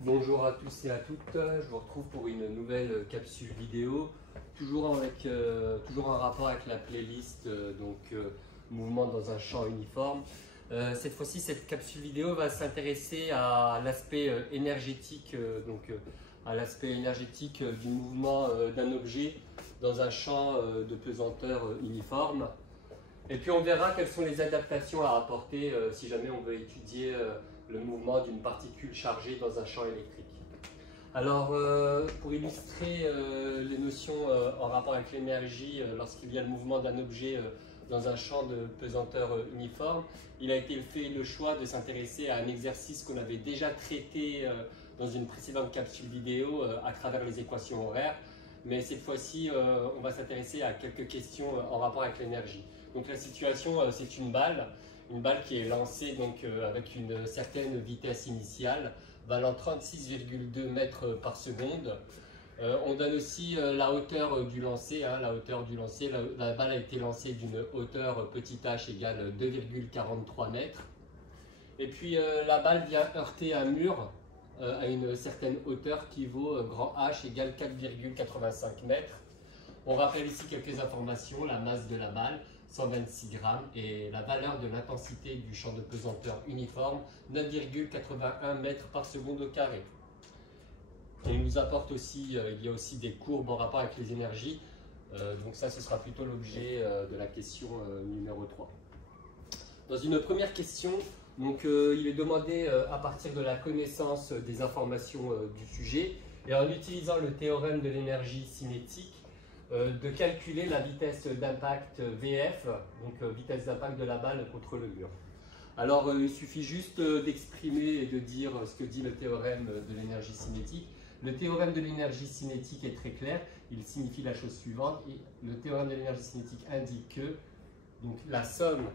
Bonjour à tous et à toutes, je vous retrouve pour une nouvelle capsule vidéo, toujours en rapport avec la playlist mouvement dans un champ uniforme. Cette fois-ci, cette capsule vidéo va s'intéresser à l'aspect énergétique, du mouvement d'un objet dans un champ de pesanteur uniforme. Et puis on verra quelles sont les adaptations à apporter si jamais on veut étudier le mouvement d'une particule chargée dans un champ électrique. Alors, pour illustrer les notions en rapport avec l'énergie lorsqu'il y a le mouvement d'un objet dans un champ de pesanteur uniforme, il a été fait le choix de s'intéresser à un exercice qu'on avait déjà traité dans une précédente capsule vidéo à travers les équations horaires. Mais cette fois-ci, on va s'intéresser à quelques questions en rapport avec l'énergie. Donc la situation, c'est une balle qui est lancée avec une certaine vitesse initiale, valant 36,2 mètres par seconde. On donne aussi la hauteur du lancer. La balle a été lancée d'une hauteur petit h égale 2,43 mètres. Et puis la balle vient heurter un mur à une certaine hauteur qui vaut grand H égale 4,85 mètres. On rappelle ici quelques informations: la masse de la balle, 126 grammes, et la valeur de l'intensité du champ de pesanteur uniforme, 9,81 mètres par seconde au carré. On nous apporte aussi, il y a aussi des courbes en rapport avec les énergies, donc ça ce sera plutôt l'objet de la question numéro 3. Dans une première question, il est demandé à partir de la connaissance des informations du sujet et en utilisant le théorème de l'énergie cinétique, de calculer la vitesse d'impact VF, vitesse d'impact de la balle contre le mur. Alors il suffit juste d'exprimer et de dire ce que dit le théorème de l'énergie cinétique. Le théorème de l'énergie cinétique est très clair, il signifie la chose suivante. Le théorème de l'énergie cinétique indique que la somme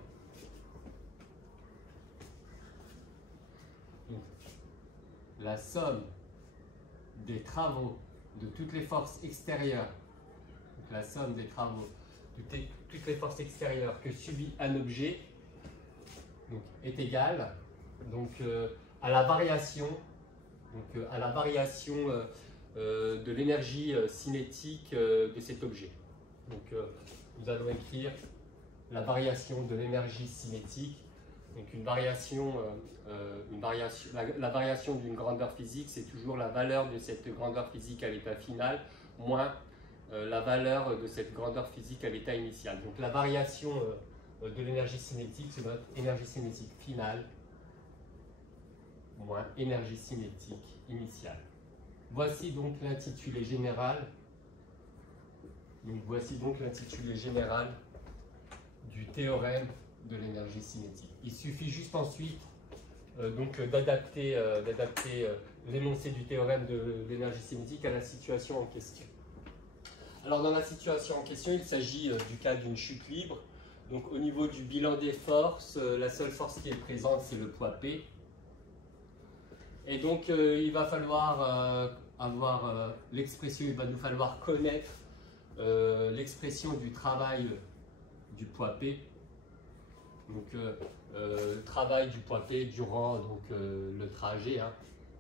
des travaux de toutes les forces extérieures, toutes les forces extérieures que subit un objet est égale à la variation, de l'énergie cinétique de cet objet. Nous allons écrire la variation de l'énergie cinétique. La variation d'une grandeur physique, c'est toujours la valeur de cette grandeur physique à l'état final moins la valeur de cette grandeur physique à l'état initial. Donc la variation de l'énergie cinétique, c'est notre énergie cinétique finale moins énergie cinétique initiale. Voici donc l'intitulé général. Du théorème de l'énergie cinétique. Il suffit juste ensuite d'adapter l'énoncé du théorème de l'énergie cinétique à la situation en question. Alors dans la situation en question, il s'agit du cas d'une chute libre. Donc au niveau du bilan des forces, la seule force qui est présente, c'est le poids P. Et donc il va falloir il va nous falloir connaître l'expression du travail du poids P. Le travail du poids P durant le trajet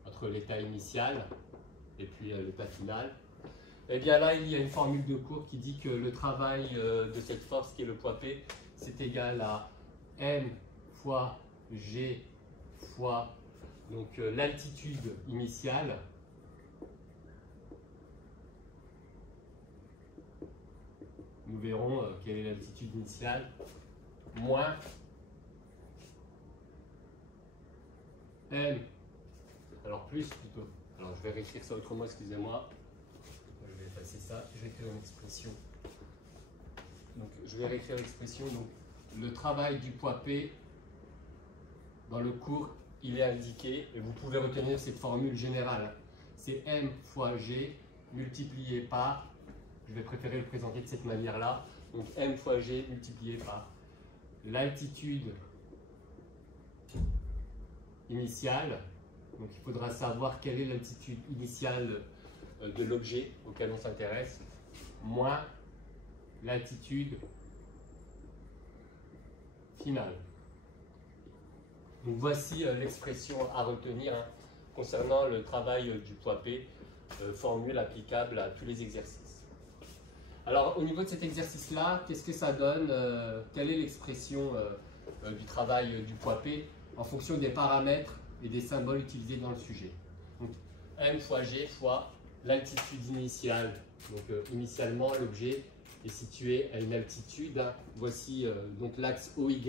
entre l'état initial et puis l'état final. Et bien là, il y a une formule de cours qui dit que le travail de cette force qui est le poids P, c'est égal à m fois g fois l'altitude initiale nous verrons quelle est l'altitude initiale moins m, alors plus plutôt, alors je vais réécrire ça autrement, excusez-moi, je vais effacer ça, je vais écrire une expression, je vais réécrire l'expression, le travail du poids P dans le cours il est indiqué, et vous pouvez retenir cette formule générale, c'est m fois g multiplié par, je vais préférer le présenter de cette manière-là, donc m fois g multiplié par l'altitude initiale, donc il faudra savoir quelle est l'altitude initiale de l'objet auquel on s'intéresse, moins l'altitude finale. Donc voici l'expression à retenir concernant le travail du poids P, formule applicable à tous les exercices. Alors au niveau de cet exercice-là, qu'est-ce que ça donne? Quelle est l'expression du travail du poids P en fonction des paramètres et des symboles utilisés dans le sujet? Donc, M fois G fois l'altitude initiale. Donc initialement, l'objet est situé à une altitude. Hein. Voici donc l'axe OY.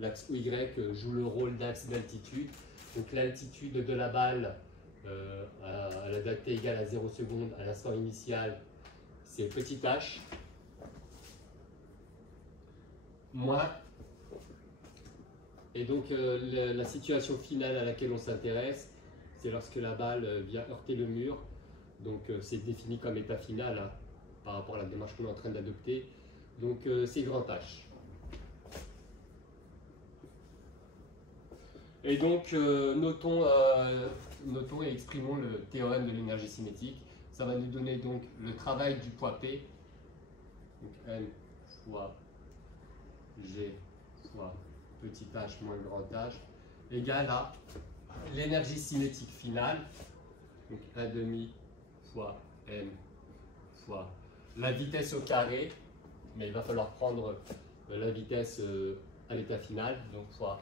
L'axe OY joue le rôle d'axe d'altitude. Donc l'altitude de la balle à la date t égale à 0 secondes à l'instant initial, c'est petit h, moins, et donc la situation finale à laquelle on s'intéresse, c'est lorsque la balle vient heurter le mur. Donc c'est défini comme état final hein, par rapport à la démarche qu'on est en train d'adopter. Donc c'est grand H. Et donc notons et exprimons le théorème de l'énergie cinétique. Ça va nous donner donc le travail du poids P, donc M fois G fois petit h moins grand h, égale à l'énergie cinétique finale, donc 1,5 fois M fois la vitesse au carré, mais il va falloir prendre la vitesse à l'état final, donc fois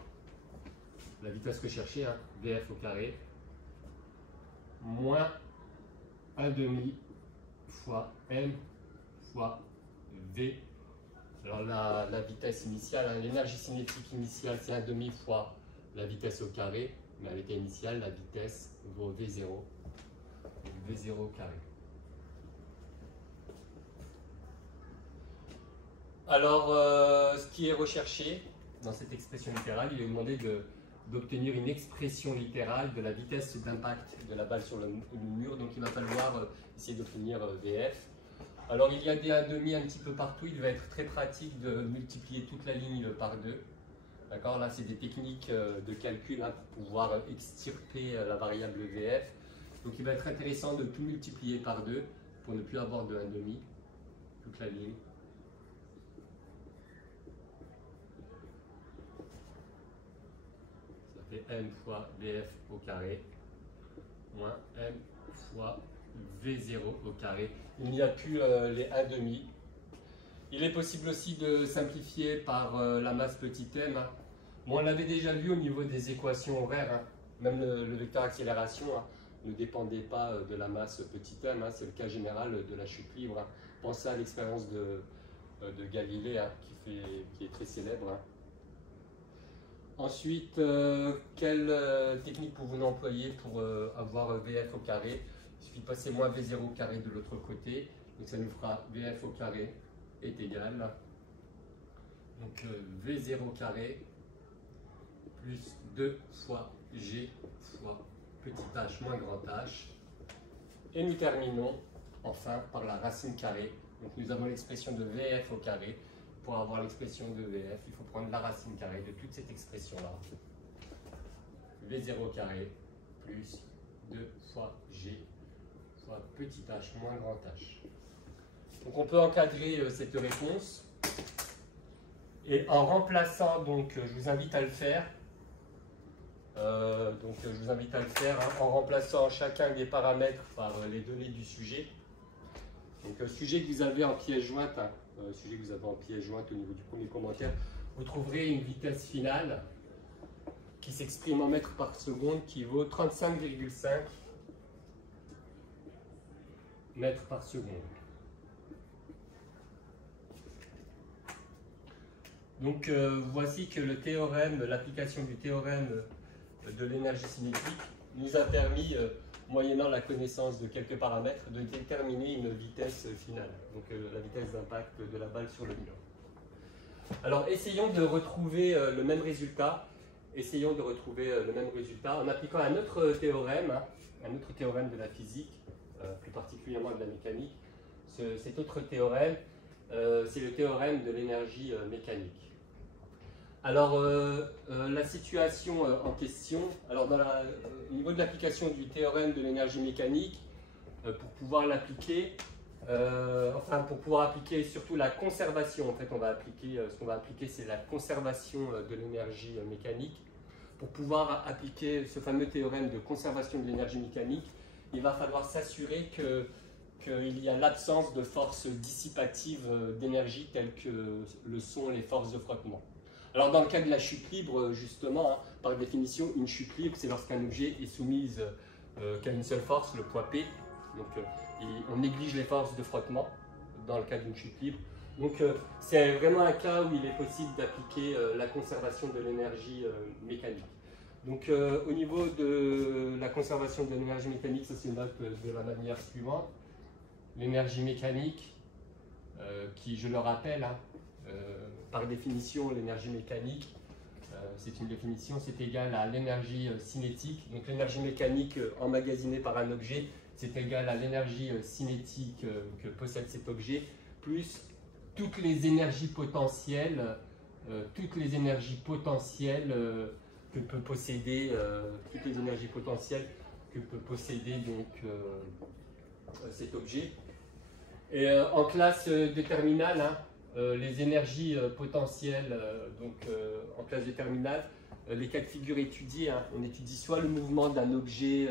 la vitesse recherchée, hein, VF au carré, moins 1,5 fois M fois V. Alors la vitesse initiale, hein, l'énergie cinétique initiale, c'est 1,5 fois la vitesse au carré, mais à l'état initial, la vitesse vaut V0, V0 au carré. Alors, ce qui est recherché dans cette expression littérale, il est demandé d'obtenir une expression littérale de la vitesse d'impact de la balle sur le mur. Donc il va falloir essayer d'obtenir VF. Alors il y a des 1,5 un petit peu partout. Il va être très pratique de multiplier toute la ligne par 2. D'accord, là c'est des techniques de calcul hein, pour pouvoir extirper la variable VF. Donc il va être intéressant de tout multiplier par 2 pour ne plus avoir de 1,5, toute la ligne. M fois VF au carré moins M fois V0 au carré. Il n'y a plus les 1,5. Il est possible aussi de simplifier par la masse petit m. Hein. Bon, on l'avait déjà vu au niveau des équations horaires. Hein. Même le vecteur accélération hein, ne dépendait pas de la masse petit m. Hein. C'est le cas général de la chute libre. Hein. Pensez à l'expérience de Galilée hein, qui est très célèbre. Hein. Ensuite, quelle technique pouvons-nous employer pour avoir VF au carré? Il suffit de passer moins V0 au carré de l'autre côté. Donc ça nous fera VF au carré est égal. Donc V0 au carré plus 2 fois G fois petit h moins grand h. Et nous terminons enfin par la racine carrée. Donc nous avons l'expression de VF au carré. Pour avoir l'expression de VF, il faut prendre la racine carrée de toute cette expression-là. V0 au carré plus 2 fois G fois petit h moins grand h. Donc on peut encadrer cette réponse. Et en remplaçant, donc je vous invite à le faire, hein, en remplaçant chacun des paramètres par les données du sujet. Donc sujet que vous avez en pièce jointe, hein, sujet que vous avez en pièce jointe au niveau du premier commentaire, vous trouverez une vitesse finale qui s'exprime en mètres par seconde qui vaut 35,5 mètres par seconde. Donc voici que le théorème, l'application du théorème de l'énergie cinétique nous a permis, moyennant la connaissance de quelques paramètres, de déterminer une vitesse finale, donc la vitesse d'impact de la balle sur le mur. Alors essayons de retrouver le même résultat. En appliquant un autre théorème, hein, un autre théorème de la physique, plus particulièrement de la mécanique. Cet autre théorème, c'est le théorème de l'énergie mécanique. Alors, la situation en question, alors au niveau de l'application du théorème de l'énergie mécanique, pour pouvoir l'appliquer, pour pouvoir appliquer surtout la conservation, en fait, ce qu'on va appliquer, c'est la conservation de l'énergie mécanique. pour pouvoir appliquer ce fameux théorème de conservation de l'énergie mécanique, il va falloir s'assurer qu'il y a l'absence de forces dissipatives d'énergie telles que le sont les forces de frottement. Alors dans le cas de la chute libre, justement, hein, par définition, une chute libre, c'est lorsqu'un objet est soumis qu'à une seule force, le poids P. Donc on néglige les forces de frottement dans le cas d'une chute libre. Donc c'est vraiment un cas où il est possible d'appliquer la conservation de l'énergie mécanique. Donc au niveau de la conservation de l'énergie mécanique, ça se note de la manière suivante. L'énergie mécanique, qui je le rappelle, hein, par définition, l'énergie mécanique, c'est une définition, c'est égal à l'énergie cinétique. Donc l'énergie mécanique emmagasinée par un objet, c'est égal à l'énergie cinétique que possède cet objet, plus toutes les énergies potentielles, que peut posséder, donc cet objet. Et en classe de terminale, hein, les énergies potentielles, en classe de terminale, les cas de figure étudiés, hein, on étudie soit le mouvement d'un objet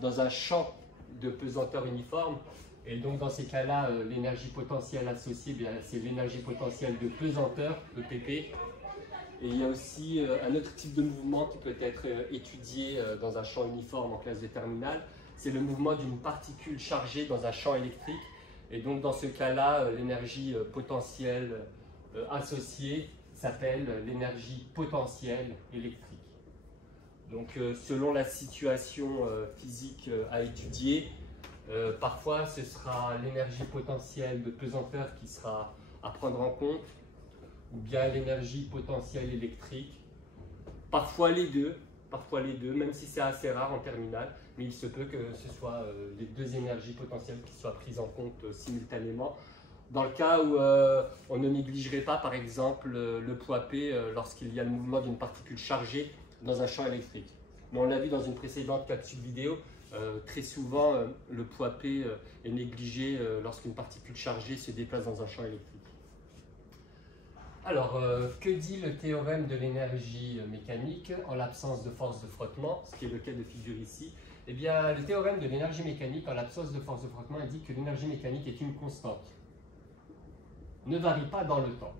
dans un champ de pesanteur uniforme, et donc dans ces cas-là, l'énergie potentielle associée, c'est l'énergie potentielle de pesanteur, EPP. Et il y a aussi un autre type de mouvement qui peut être étudié dans un champ uniforme en classe de terminale, c'est le mouvement d'une particule chargée dans un champ électrique. Et donc dans ce cas-là, l'énergie potentielle associée s'appelle l'énergie potentielle électrique. Donc selon la situation physique à étudier, parfois ce sera l'énergie potentielle de pesanteur qui sera à prendre en compte, ou bien l'énergie potentielle électrique, parfois les deux, même si c'est assez rare en terminale, mais il se peut que ce soit les deux énergies potentielles qui soient prises en compte simultanément. Dans le cas où on ne négligerait pas, par exemple, le poids P lorsqu'il y a le mouvement d'une particule chargée dans un champ électrique. Mais on l'a vu dans une précédente capsule vidéo, très souvent le poids P est négligé lorsqu'une particule chargée se déplace dans un champ électrique. Alors, que dit le théorème de l'énergie mécanique en l'absence de force de frottement, ce qui est le cas de figure ici? Eh bien, le théorème de l'énergie mécanique en l'absence de force de frottement indique que l'énergie mécanique est une constante, ne varie pas dans le temps.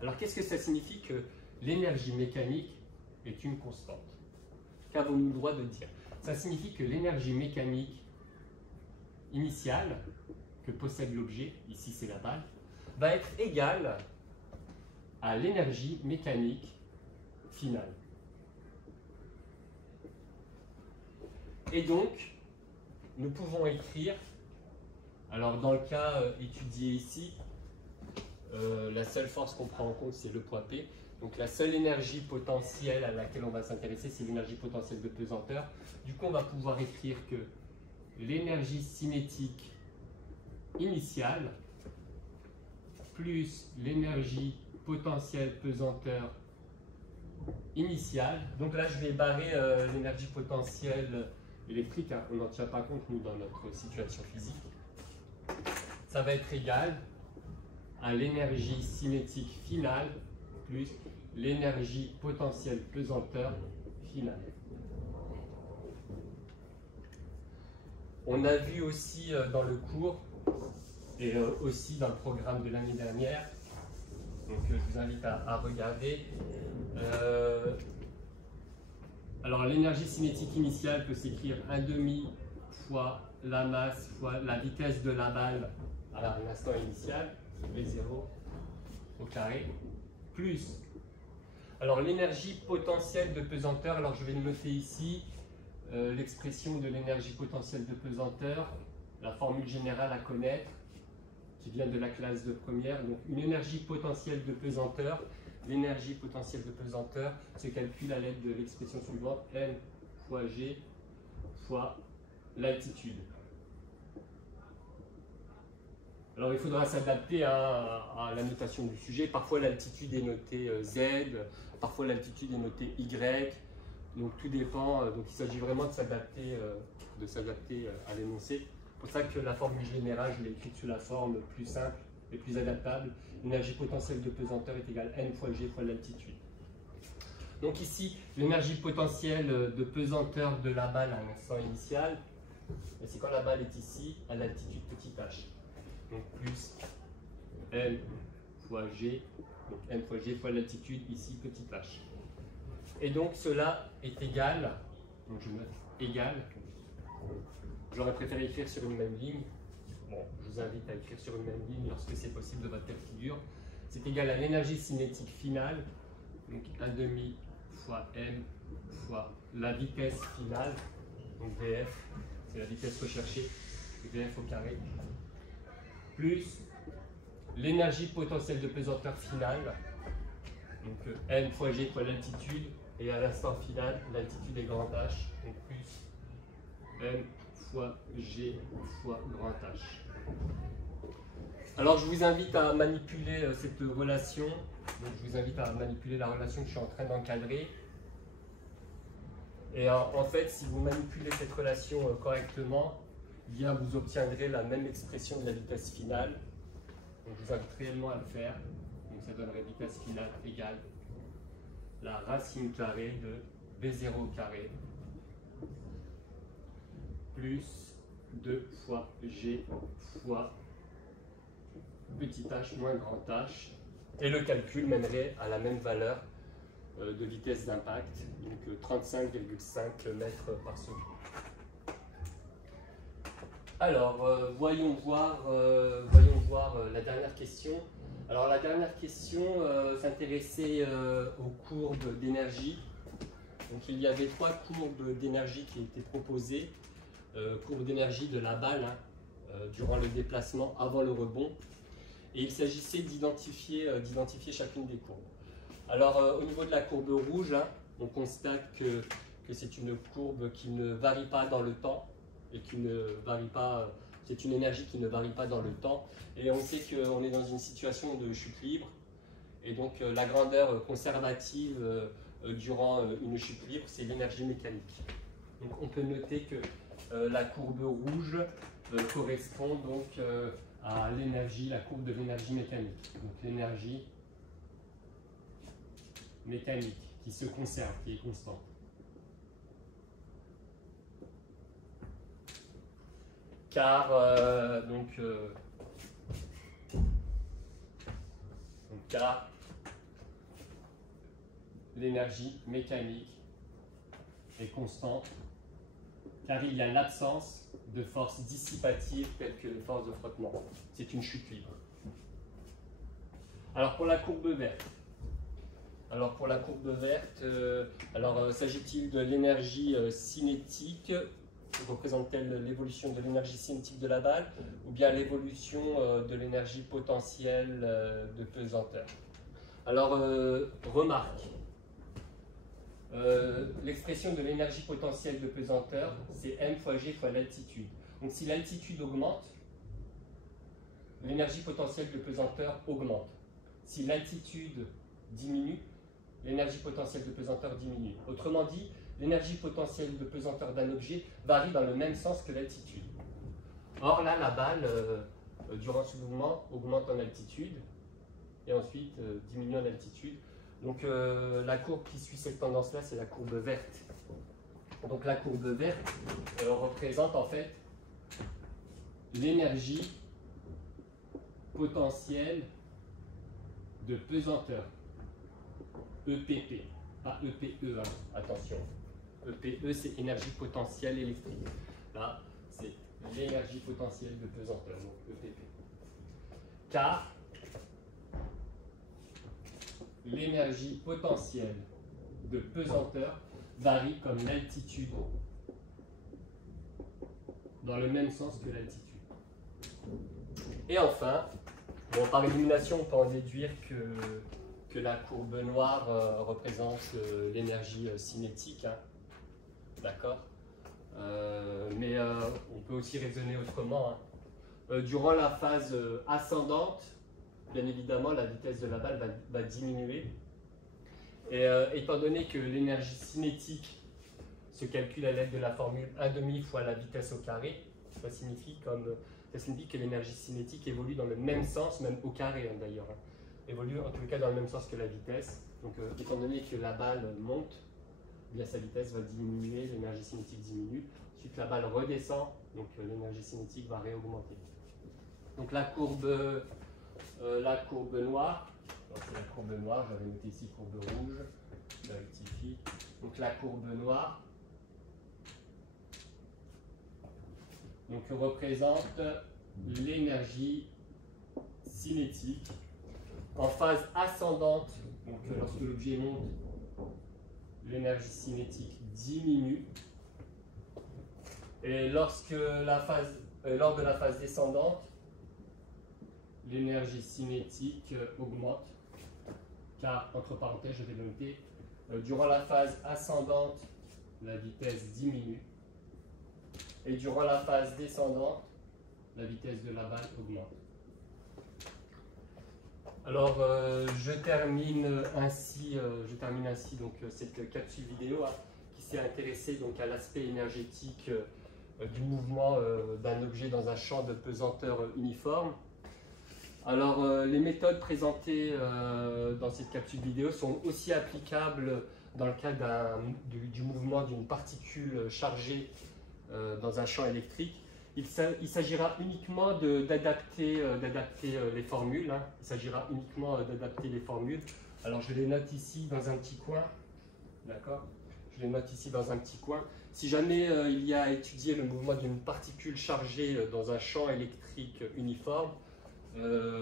Alors, qu'est-ce que ça signifie que l'énergie mécanique est une constante? Qu'avons-nous le droit de dire? Ça signifie que l'énergie mécanique initiale que possède l'objet, ici c'est la balle, va être égale à l'énergie mécanique finale. Et donc, nous pouvons écrire, alors dans le cas étudié ici, la seule force qu'on prend en compte, c'est le poids P. Donc la seule énergie potentielle à laquelle on va s'intéresser, c'est l'énergie potentielle de pesanteur. Du coup, on va pouvoir écrire que l'énergie cinétique initiale plus l'énergie potentielle pesanteur initiale. Donc là, je vais barrer l'énergie potentielle électrique, hein. On n'en tient pas compte, nous, dans notre situation physique. Ça va être égal à l'énergie cinétique finale plus l'énergie potentielle pesanteur finale. On a vu aussi dans le cours, et aussi dans le programme de l'année dernière, donc je vous invite à regarder. Alors l'énergie cinétique initiale peut s'écrire 1/2 fois la masse fois la vitesse de la balle à l'instant initial, V0 au carré, plus. Alors l'énergie potentielle de pesanteur, alors je vais le noter ici, l'expression de l'énergie potentielle de pesanteur, la formule générale à connaître, qui vient de la classe de première. Donc une énergie potentielle de pesanteur, l'énergie potentielle de pesanteur se calcule à l'aide de l'expression suivante, m fois g fois l'altitude. Alors il faudra s'adapter à la notation du sujet. Parfois l'altitude est notée z, parfois l'altitude est notée y. Donc tout dépend. Donc il s'agit vraiment de s'adapter à l'énoncé. C'est pour ça que la formule générale, je l'ai écrite sous la forme plus simple et plus adaptable. L'énergie potentielle de pesanteur est égale n fois g fois l'altitude. Donc ici, l'énergie potentielle de pesanteur de la balle à l'instant initial, c'est quand la balle est ici, à l'altitude petit h. Donc plus m fois g, donc m fois g fois l'altitude ici petit h. Et donc cela est égal, donc je note égal, j'aurais préféré écrire sur une même ligne, bon, je vous invite à écrire sur une même ligne lorsque c'est possible de votre cas de figure, c'est égal à l'énergie cinétique finale, donc 1,5 fois m fois la vitesse finale, donc vf, c'est la vitesse recherchée, vf au carré, plus l'énergie potentielle de pesanteur finale, donc m fois g fois l'altitude, et à l'instant final, l'altitude est grand H, donc plus m fois g fois grand H. Alors je vous invite à manipuler cette relation, donc je vous invite à manipuler la relation que je suis en train d'encadrer. Et en fait, si vous manipulez cette relation correctement, bien vous obtiendrez la même expression de la vitesse finale. Donc je vous invite réellement à le faire. Donc ça donnerait vitesse finale égale la racine carrée de V0 au carré plus 2 fois G fois petit h moins grand h. Et le calcul mènerait à la même valeur de vitesse d'impact, donc 35,5 mètres par seconde. Alors, voyons voir la dernière question. Alors, la dernière question s'intéressait aux courbes d'énergie. Donc, il y avait 3 courbes d'énergie qui étaient proposées. Courbe d'énergie de la balle durant le déplacement avant le rebond. Et il s'agissait d'identifier chacune des courbes. Alors, au niveau de la courbe rouge, on constate que c'est une courbe qui ne varie pas dans le temps et qui ne varie pas. C'est une énergie qui ne varie pas dans le temps. Et on sait qu'on est dans une situation de chute libre. Et donc, la grandeur conservative durant une chute libre, c'est l'énergie mécanique. Donc, on peut noter que la courbe rouge correspond donc à l'énergie, la courbe de l'énergie mécanique. Donc, l'énergie mécanique qui se conserve, qui est constante. Car car l'énergie mécanique est constante, car il y a l'absence de force dissipative telle que les forces de frottement. C'est une chute libre. Alors pour la courbe verte, s'agit-il de l'énergie cinétique? Représente-t-elle l'évolution de l'énergie cinétique de la balle ou bien l'évolution de l'énergie potentielle de pesanteur? Alors, remarque, l'expression de l'énergie potentielle de pesanteur, c'est m fois g fois l'altitude. Donc si l'altitude augmente, l'énergie potentielle de pesanteur augmente. Si l'altitude diminue, l'énergie potentielle de pesanteur diminue. Autrement dit, l'énergie potentielle de pesanteur d'un objet varie dans le même sens que l'altitude. Or là, la balle, durant ce mouvement, augmente en altitude et ensuite diminue en altitude. Donc la courbe qui suit cette tendance-là, c'est la courbe verte. Donc la courbe verte représente en fait l'énergie potentielle de pesanteur, EPP, pas EPE, hein, attention. EPE, c'est énergie potentielle électrique. Là, c'est l'énergie potentielle de pesanteur, donc EPP. Car l'énergie potentielle de pesanteur varie comme l'altitude, dans le même sens que l'altitude. Et enfin, bon, par élimination, on peut en déduire que la courbe noire représente l'énergie cinétique. Hein. D'accord, mais on peut aussi raisonner autrement. Hein. Durant la phase ascendante, bien évidemment, la vitesse de la balle va diminuer. Et étant donné que l'énergie cinétique se calcule à l'aide de la formule 1,5 fois la vitesse au carré, ça signifie que l'énergie cinétique évolue dans le même sens, même au carré hein, d'ailleurs, hein. Évolue en tout cas dans le même sens que la vitesse. Donc étant donné que la balle monte, bien sa vitesse va diminuer, l'énergie cinétique diminue. Ensuite la balle redescend, donc l'énergie cinétique va réaugmenter. Donc la courbe noire, c'est la courbe noire, j'avais noté ici courbe rouge, je rectifie. Donc la courbe noire donc, représente l'énergie cinétique en phase ascendante. Donc lorsque l'objet monte, l'énergie cinétique diminue. Et lors de la phase descendante, l'énergie cinétique augmente, car, entre parenthèses, je vais le noter, durant la phase ascendante, la vitesse diminue, et durant la phase descendante, la vitesse de la balle augmente. Alors, je termine ainsi donc, cette capsule vidéo qui s'est intéressée donc, à l'aspect énergétique du mouvement d'un objet dans un champ de pesanteur uniforme. Alors, les méthodes présentées dans cette capsule vidéo sont aussi applicables dans le cas du mouvement d'une particule chargée dans un champ électrique. Il s'agira uniquement d'adapter les formules. Il s'agira uniquement d'adapter les formules. Alors, je les note ici dans un petit coin. D'accord ? Je les note ici dans un petit coin. Si jamais il y a à étudier le mouvement d'une particule chargée dans un champ électrique uniforme,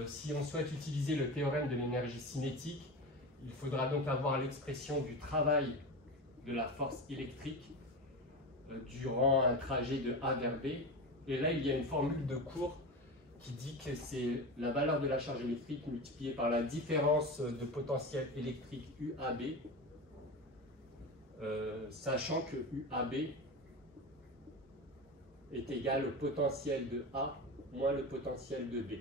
si on souhaite utiliser le théorème de l'énergie cinétique, il faudra donc avoir l'expression du travail de la force électrique durant un trajet de A vers B. Et là, il y a une formule de cours qui dit que c'est la valeur de la charge électrique multipliée par la différence de potentiel électrique UAB, sachant que UAB est égal au potentiel de A moins le potentiel de B.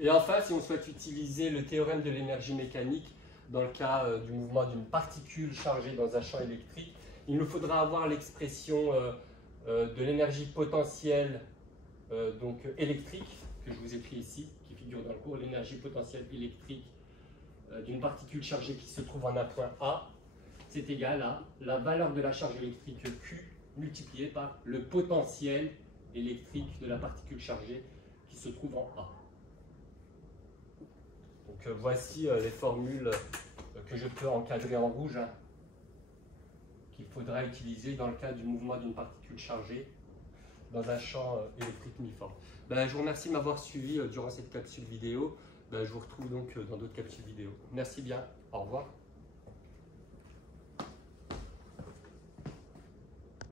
Et enfin, si on souhaite utiliser le théorème de l'énergie mécanique dans le cas du mouvement d'une particule chargée dans un champ électrique, il nous faudra avoir l'expression de l'énergie potentielle donc électrique, que je vous écris ici, qui figure dans le cours, l'énergie potentielle électrique d'une particule chargée qui se trouve en un point A, c'est égal à la valeur de la charge électrique Q multipliée par le potentiel électrique de la particule chargée qui se trouve en A. Donc voici les formules que je peux encadrer en rouge, qu'il faudra utiliser dans le cas du mouvement d'une particule chargée dans un champ électrique uniforme. Je vous remercie de m'avoir suivi durant cette capsule vidéo. Je vous retrouve donc dans d'autres capsules vidéo. Merci bien, au revoir.